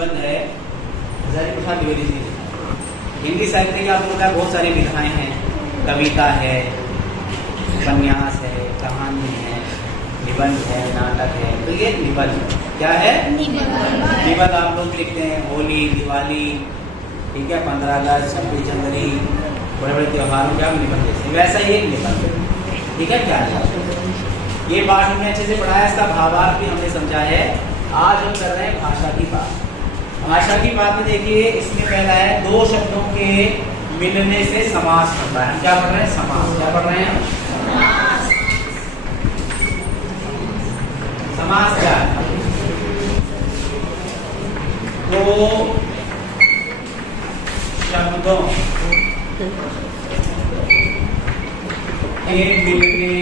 निबंध है, हजारी प्रसाद द्विवेदी जी। हिंदी साहित्य की आपको पता है बहुत सारी विधाएं हैं, कविता है, उपन्यास है, कहानी है, निबंध है, नाटक है। तो ये निबंध क्या है? निबंध आप लोग लिखते हैं होली, दिवाली, ठीक है, 15 अगस्त, 26 जनवरी, बड़े बड़े त्योहारों के हम निबंध लिखते हैं। वैसा ही एक निबंध, ठीक है। क्या है ये पाठ हमने अच्छे से पढ़ा है, इसका भावार्थ भी हमने समझा है। आज हम कर रहे हैं भाषा की बात। भाषा की बात में देखिए, इसमें पहला है दो शब्दों के मिलने से समास बनता है। क्या पढ़ रहे हैं? समास। क्या पढ़ रहे हैं? समास क्या है? दो शब्दों के मिलने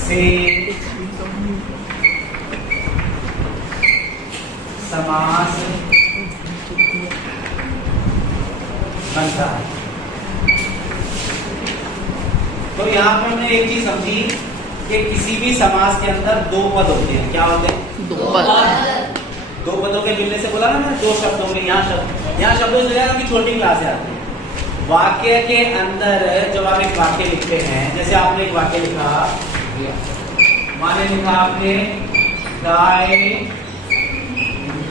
से समास बनता है। तो यहाँ पर हमने एक चीज समझी कि किसी भी समास के अंदर दो पद होते हैं। क्या होते हैं? दो पद। दो पदों के मिलने से बोला ना मैंने, दो शब्दों के। यहाँ शब्दों से कि छोटी क्लास है। वाक्य के अंदर जब आप एक वाक्य लिखते हैं, जैसे आपने एक वाक्य लिखा, माने लिखा आपने गाय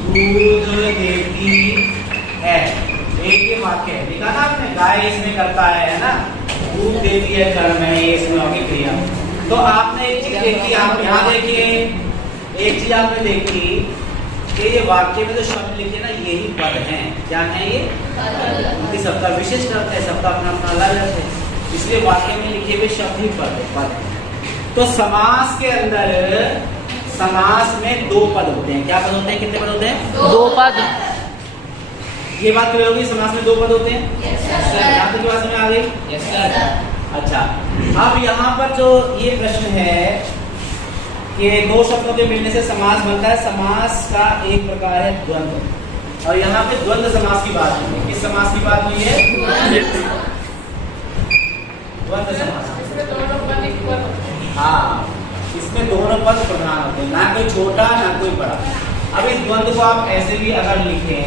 दूध देती है, एक ही वाक्य है, लिखा ना आपने, गाय इसमें करता है ना, दूध देती है कर्म है, ये इसमें होगी क्रिया। तो आपने एक चीज देखी, आप यहाँ देखिए, एक चीज आपने देखी कि ये वाक्य में जो शब्द लिखे ना, यही पद हैं। क्या है ये? उनकी सबका विशिष्ट अर्थ है, सबका अपना अपना अलग अर्थ है, इसलिए वाक्य में लिखे हुए शब्द ही पद है। तो समास के अंदर, समास में दो पद होते हैं। क्या पद होते हैं? कितने पद होते हैं? दो पद। ये बात क्लियर होगी, समास में दो पद होते हैं। यहाँ तक बात समझ आ गई? Yes sir. अच्छा, अब यहाँ पर जो ये प्रश्न है कि दो शब्दों के मिलने से समास बनता है, समास का एक प्रकार है द्वंद्व। और यहाँ पे द्वंद्व समास की बात हुई है। किस समास की बात हुई है? द्वंद्व समास। हाँ, इसमें दोनों पद प्रधान होते हैं, ना कोई छोटा ना कोई बड़ा। अब इस द्वंद्व को आप ऐसे भी अगर लिखें,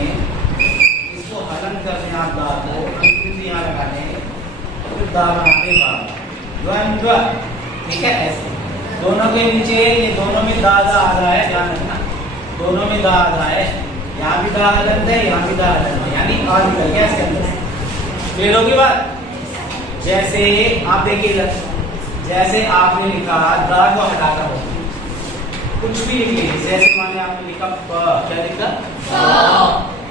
इसको हलन कर दें आप, दा को अंग्रेजी यहाँ लगा दें, फिर दा बनाते द्वंद्व, ठीक है। ऐसे दोनों के नीचे, ये दोनों में दा दा आ रहा है, ध्यान रखना, दोनों में दा आ रहा है, यहाँ भी दा हलन है, यहाँ भी दा हलन है, यानी आ निकल गया इसके अंदर। क्लियर होगी बात? जैसे आप देखिएगा, जैसे आपने लिखा दा को हटाकर हो, कुछ भी लिख लीजिए, जैसे माने आपने लिखा प, क्या लिखा?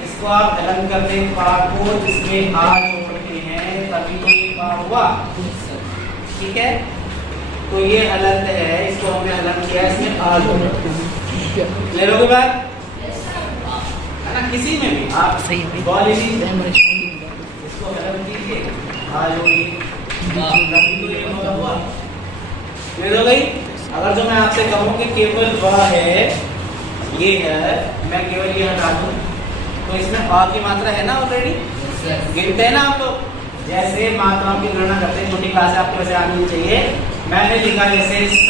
इसको आप हलन करते हैं, पा को जिसमें आ जोड़ते हैं, तभी तो ये पा हुआ, ठीक है। तो ये हलन है, इसको हमने हलन किया, इसमें आ जोड़ा। ले लोगे बात? है ना? किसी में भी आप इसको हलन कीजिए, आ जोड़िए, तभी तो ये हुआ। क्लियर हो गई? अगर जो मैं आपसे कहूँ कि केवल वह है, ये है, मैं केवल ये हटा दूं, तो इसमें आ की मात्रा है ना ऑलरेडी, गिनते हैं ना आप लोग। जैसे मात्राओं की गणना करते हैं, छोटी क्लास आपको वैसे आनी चाहिए। मैंने लिखा जैसे स,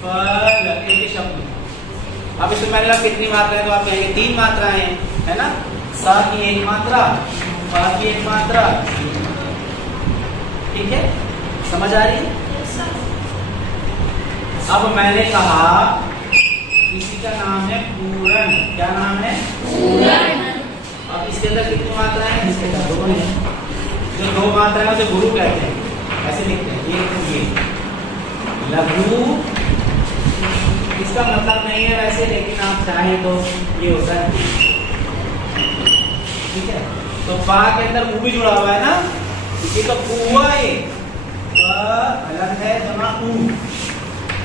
फ, ल, एक शब्द। अब इसमें मैंने कितनी मात्रा है? तो आप कहेंगे 3 मात्राएं हैं, है ना। स की एक मात्रा, फ की एक मात्रा, ठीक है, समझ आ रही है? अब मैंने कहा इसी का नाम है पूरण। क्या नाम है? पूरण। अब इसके अंदर कितनी मात्रा है? इसके अंदर 2 है। जो 2 मात्रा है उसे गुरु कहते हैं, ऐसे लिखते हैं, ये लघु। इसका मतलब नहीं है वैसे, लेकिन आप चाहें तो ये होता है, ठीक है। तो पा के अंदर ऊ भी जुड़ा हुआ है ना, ये तो हुआ, ये अलग है जमा ऊ,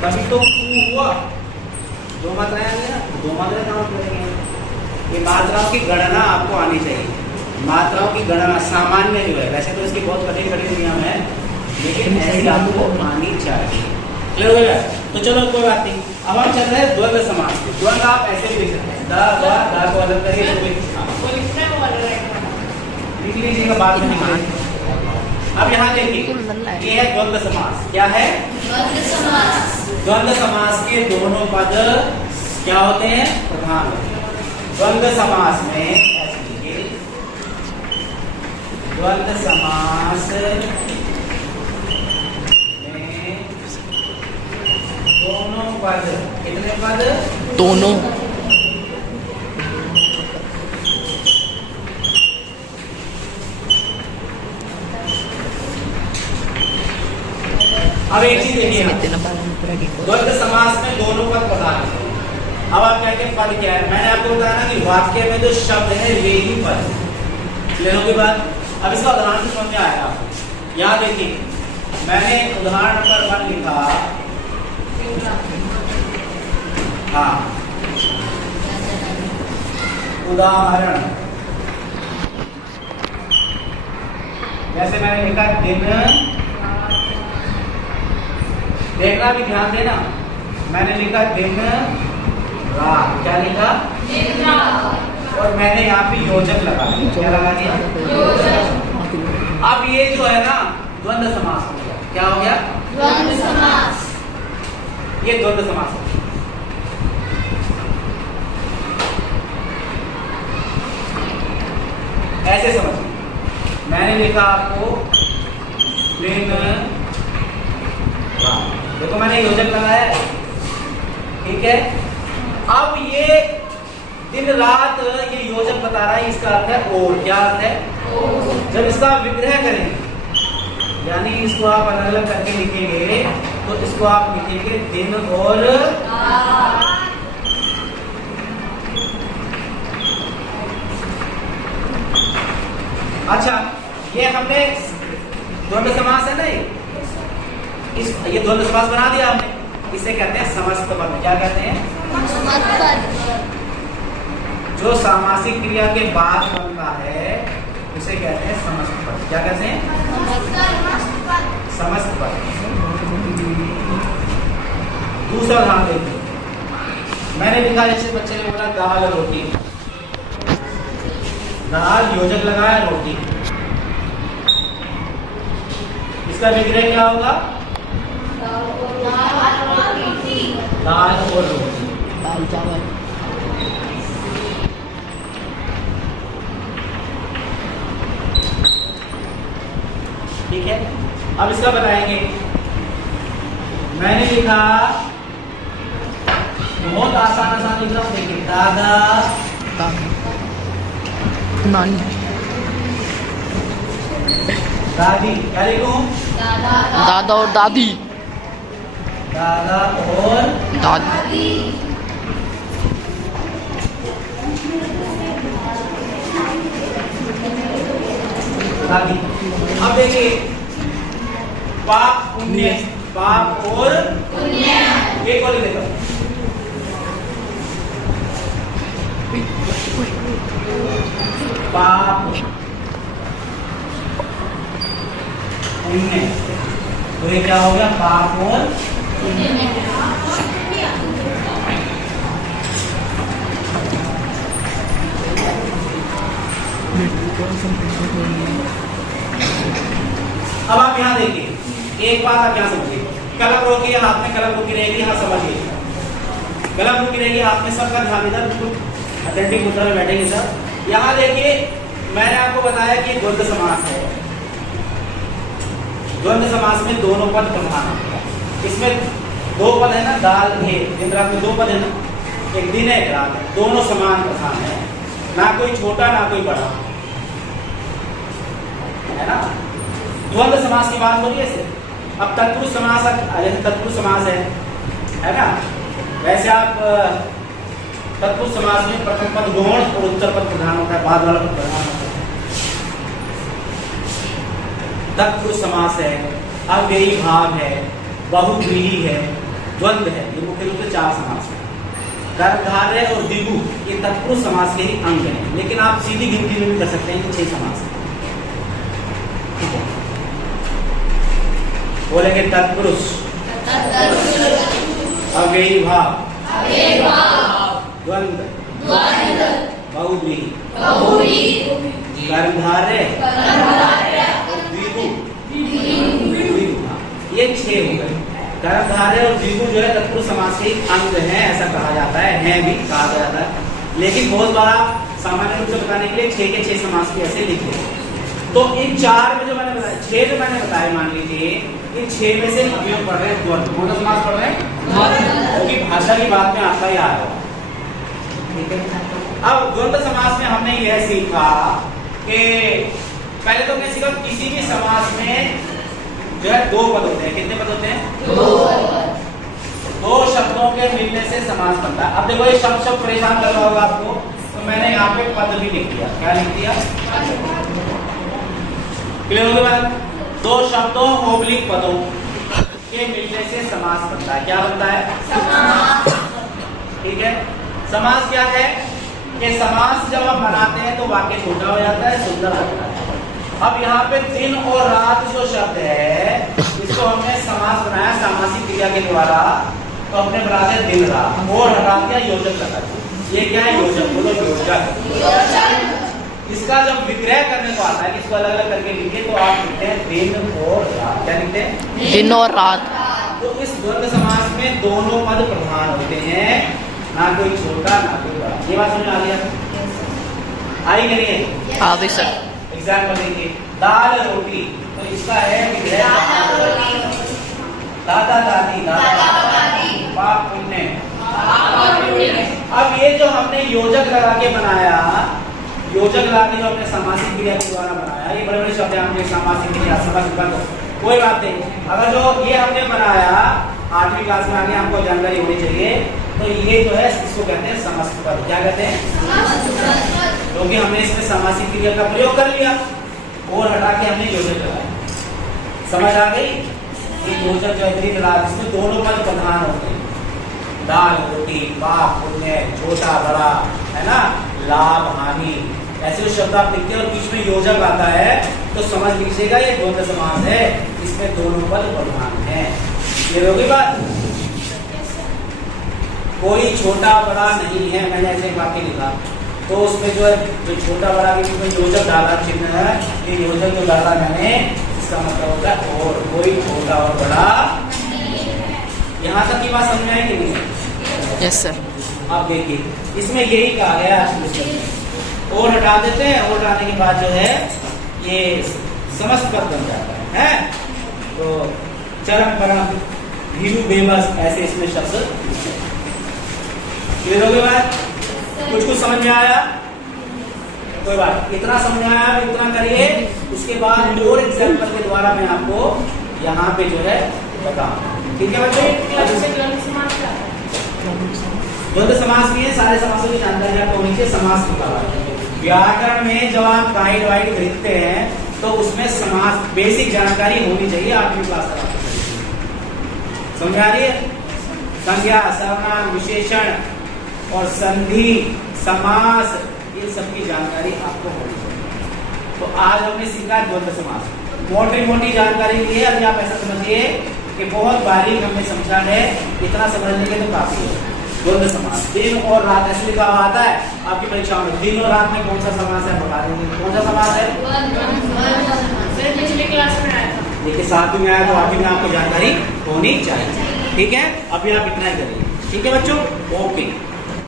तभी तो ऊ हुआ। 2 मात्राएं आ गई ना, 2 मात्राएं काउंट करेंगे। ये मात्राओं की गणना आपको आनी चाहिए, मात्राओं की गणना सामान्य जो है, वैसे तो इसकी बहुत कठिन नियम है, लेकिन ऐसी आपको आनी चाहिए। क्लियर हो गया? तो चलो कोई बात नहीं, अब हम चल रहे हैं द्वंद्व समास। द्वंद्व आप ऐसे भी लिख सकते हैं, दा को अलग करिए, लिख लीजिएगा बाद में। अब यहाँ देखिए, ये है द्वंद्व समास। क्या है? द्वंद्व समास। द्वंद्व समास के दोनों पद क्या होते हैं? प्रधान होते हैं। द्वंद्व समास में ऐसे लिखिए, द्वंद्व समास में दोनों पद, कितने पद? दोनों। अब एक चीज देखिए, द्वंद्व समास में दोनों पद प्रधान होते हैं। अब आप कहते हैं पद क्या है? मैंने आपको बताया ना कि वाक्य में जो शब्द है वे ही पद। लेने के बाद अब इसका उदाहरण से समझ में आएगा आपको। यहाँ देखिए, मैंने उदाहरण नंबर 1 लिखा, हाँ, उदाहरण। जैसे मैंने लिखा दिन, देखना भी ध्यान देना, मैंने लिखा दिन रात। क्या लिखा? दिन रात। और मैंने यहाँ पे योजक लगा दिया। क्या लगा दिया? योजक। अब ये जो है ना द्वंद्व समास हो गया। क्या हो गया? द्वंद्व समास। ये द्वंद्व समास हो गया। ऐसे समझिए, मैंने लिखा आपको दिन रात, देखो मैंने योजक लगाया है, ठीक है। अब ये दिन रात, ये योजक बता रहा है, इसका अर्थ है और। क्या अर्थ है? और। जब इसका विग्रह करेंगे, यानी इसको आप अलग अलग करके लिखेंगे, तो इसको आप लिखेंगे दिन और रात। अच्छा, ये हमने द्वंद्व समास है ना, ये द्वंद्व समास बना दिया हमने। इसे कहते हैं समस्त पद। क्या कहते हैं? समस्त पद। जो सामासिक क्रिया के बाद बनता है उसे कहते हैं समस्त पद। क्या कहते हैं? समस्त पद। दूसरा उदाहरण देखिए, मैंने लिखा, जैसे बच्चे ने बोला दाल रोटी, दाल योजक लगाया, रोटी, इसका विग्रह क्या होगा? दाल और रोटी। दाल चावल। ठीक है, अब इसका बताएंगे। मैंने लिखा, बहुत आसान लिख रहा हूं, देखिए, दादा नानी दादी। क्या लिखूं? दादा और दादी। दादा और दादी। दादी। अब देखिए, पाप पुण्य, पाप और पुण्य, एक और लिखा, पाप पुण्य। तो ये क्या हो गया? पाप और पुण्य। अब आप यहाँ देखिए, एक बात आप यहाँ समझिए, कलम रोकी हाथ में, कलम रोकी रहेगी, हाँ समझिए, कलम रोकी रहेगी हाथ में, सबका ध्यान इधर, बिल्कुल अटेंटिव मुद्रा में बैठेंगे सब। यहाँ देखिए, मैंने आपको बताया कि द्वंद्व समास है। द्वंद्व समास में दोनों पद प्रधान है। इसमें दो पद है ना, दाल है, दिन रात में दो पद है ना, एक दिन है, एक रात है, दोनों समान प्रधान है, ना कोई छोटा ना कोई बड़ा, है ना। द्वंद्व समास की बात हो रही है इससे। अब तत्पुरुष समास, जैसे तत्पुरुष समास है ना, वैसे आप तत्पुरुष समास में प्रथम पद गौण और उत्तर पद प्रधान होता है, बाद वाला पद प्रधान होता है। तत्पुरुष समास है, अव्ययी भाव है, बहुव्रीहि है, द्वंद्व है। ये मुख्य रूप से चार समास है। कर्मधारय और द्विगु ये तत्पुरुष समास के ही अंग हैं, लेकिन आप सीधी गिनती में भी कर सकते हैं कि 6 समास है। बोलेंगे तत्पुरुष, अव्ययी भाव, द्वंद्व, बहुव्रीहि, कर्मधारय, द्विगु, ये 6 हो गए। कर्मधारय और द्विगु जो है तत्पुरुष समास के अंग है, ऐसा कहा जाता है भी कहा जाता है। लेकिन बहुत बार सामान्य रूप से बताने के लिए 6 के 6 समास भी ऐसे लिखे। तो इन 4 में जो मैंने बताया, 6 जो मैंने बताया, मान लीजिए इन 6 में से अभी हम पढ़ रहे हैं द्वंद्व। कौन सा समास पढ़ रहे हैं? क्योंकि भाषा की बात में आता ही आ रहा है, ठीक है। अब द्वंद्व समास में हमने यह सीखा कि पहले तो हमने सीखा किसी भी समास में जो है 2 पद होते हैं। कितने पद होते हैं? 2 शब्दों के मिलने से समास बनता है। अब देखो ये शब्द परेशान कर रहा होगा आपको, तो मैंने यहाँ पे पद भी लिख दिया। क्या लिख दिया? क्लियर हो गया बात? 2 शब्दों ओब्लिक पदों के मिलने से समास बनता है। क्या बनता है? समास। ठीक है। समास क्या है कि समास जब हम बनाते हैं तो वाक्य छोटा हो जाता है, सुंदर हो जाता है। अब यहाँ पे दिन और रात जो शब्द है, इसको हमने समास बनाया सामासिक क्रिया के द्वारा, तो हमने बना दिया दिन रात और हटा दिया योजक लगा। ये क्या है? योजक। बोलो योजक। इसका जब विग्रह करने को आता है, इसको अलग अलग करके लिखे तो आप लिखते हैं दिन और रात। क्या लिखते हैं? दिन और रात। तो इस द्वंद्व समास में दोनों पद प्रधान होते हैं, ना कोई छोटा ना कोई बड़ा। ये बात समझ आ गया? आई करिए। हाँ भाई सर। एग्जाम्पल देखिए, दाल रोटी, तो इसका है विग्रह दादा दादी, बाप पुण्य। अब ये जो हमने योजक लगा के बनाया, योजक लगा के जो हमने सामासिक क्रिया के द्वारा बनाया, ये बड़े बड़े शब्द हैं, हमने सामासिक क्रिया, सामासिक पद, कोई बात नहीं। अगर जो ये हमने बनाया 8वीं क्लास में आगे हमको जानकारी होनी चाहिए, तो ये जो है इसको कहते हैं समस्त पद। क्या कहते हैं? क्योंकि हमने इसमें सामासिक क्रिया का प्रयोग कर लिया और हटा के हमने योजक लगाया। समझ आ गई? ये योजक जो है इसमें दोनों पद प्रधान होते हैं, दाल रोटी, पाप पुण्य, छोटा बड़ा, है ना, लाभ हानि, ऐसे जो शब्द आप लिखते हैं और बीच में योजक आता है, तो समझ लीजिएगा ये द्वंद्व समास है, इसमें दोनों पद प्रधान है। ये होगी बात? कोई छोटा बड़ा नहीं है। मैंने ऐसे वाक्य लिखा तो उसमें जो है जो छोटा बड़ा के बीच में योजक डाला चिन्ह है, ये योजक जो डाला मैंने, इसका मतलब होता है और कोई छोटा और बड़ा। यहाँ तक की बात समझ आई कि नहीं? Yes sir. आप देखिए इसमें यही कहा गया, और हटा देते हैं, और हटाने के बाद जो है ये समस्त पद बन जाता है। तो चरम परम भीरू बेबस, ऐसे इसमें शब्द। क्लियर हो गई बात? कुछ समझ में आया? कोई बात, इतना समझ में आया, इतना करिए। उसके बाद और एग्जाम्पल के द्वारा मैं आपको यहाँ पे जो है बताऊं। ठीक है बच्चे? द्वंद्व समास भी है, सारे समासों की जानकारी आपको होनी चाहिए। समास की व्याकरण में जब आप गाइड वाइड खरीदते हैं तो उसमें समास बेसिक जानकारी होनी चाहिए। 8वीं क्लास तक समझ आ रही है? संज्ञा, सर्वनाम, विशेषण और संधि, समास, इन सब की जानकारी आपको होनी चाहिए। तो आज हमने सीखा द्वंद्व समास। मोटी मोटी जानकारी ली है, अभी आप ऐसा समझिए कि बहुत बारीक हमने समझा है, इतना समझ लेंगे तो काफी है। द्वंद्व समास दिन और रात ऐसे लिखा हुआ आता है आपकी परीक्षा में। दिन और रात में कौन सा समास है बता देंगे? कौन सा समास है? पिछली क्लास में आया था। देखिए 7वीं में आया तो 8वीं में आपको जानकारी होनी चाहिए। ठीक है, अभी आप इतना ही करिए। ठीक है बच्चों, ओके।